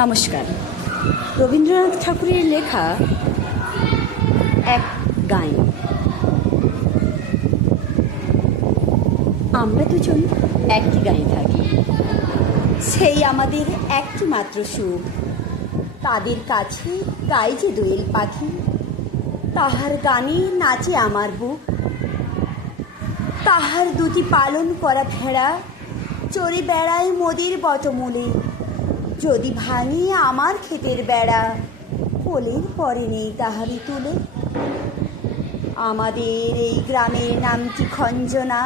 নমস্কার। রবীন্দ্রনাথ ঠাকুরের লেখা এক গান। আমরা দুজন একটি গাঁয়ে থাকি, সেই আমাদের একটি মাত্র সুখ। তাদের কাছে গায়ে যে দোয়েল পাখি, তাহার গানে নাচে আমার বুক। তাহার দুটি পালন করা ভেড়া চড়ে বেড়ায় মোদের বটমূলে। যদি ভাঙি আমার ক্ষেতের বেড়া, কোলের পরে নেই তাহারই তুলে। আমাদের এই গ্রামের নামটি খঞ্জনা,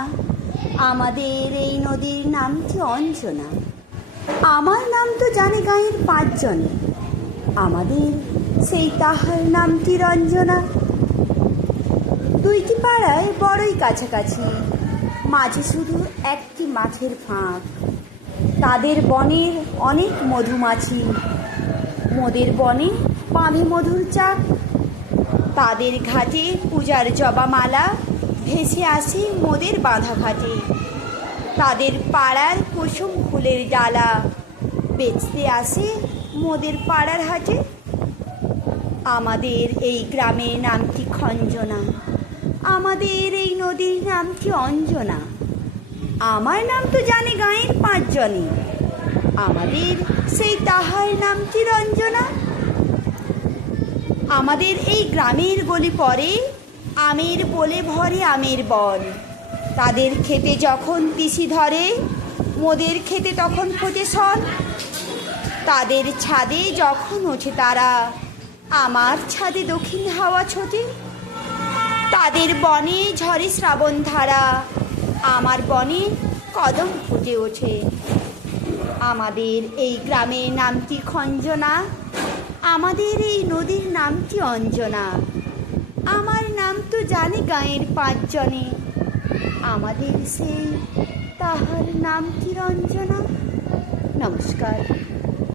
আমাদের এই নদীর নামটি অঞ্জনা। আমার নাম তো জানে গাঁয়ের পাঁচজনে, আমাদের সেই তাহার নামটি রঞ্জনা। দুইটি পাড়ায় বড়ই কাছাকাছি, মাঝে শুধু একটি মাছের ফাঁক। তাদের বনের অনেক মধুমাছি, মোদের বনে বাঁধে মধুর চাক। তাদের ঘাটে পূজার জবামালা ভেসে আসে মোদের বাঁধা ঘাটে। তাদের পাড়ার কুসুম ফুলের ডালা বেচতে আসে মোদের পাড়ার হাটে। আমাদের এই গ্রামের নামটি খঞ্জনা, আমাদের এই নদীর নামটি অঞ্জনা। আমার নাম তো জানে গাঁয়ের পাঁচজনে, আমাদের সেই তাহার নামটি রঞ্জনা। আমাদের এই গ্রামের গলি পরে আমের বলে ভরে আমের বন। তাদের খেতে যখন তিসি ধরে, মোদের খেতে তখন ফোটে শন। তাদের ছাদে যখন ওঠে তারা, আমার ছাদে দক্ষিণ হাওয়া ছোটে। তাদের বনে ঝরে শ্রাবণ ধারা, আমার বনে কদম ফুটে ওঠে। আমাদের এই গ্রামের নামটি খঞ্জনা, আমাদের এই নদীর নামটি অঞ্জনা। আমার নাম তো জানে গাঁয়ের পাঁচজনে, আমাদের সেই তাহার নামটি রঞ্জনা। নমস্কার।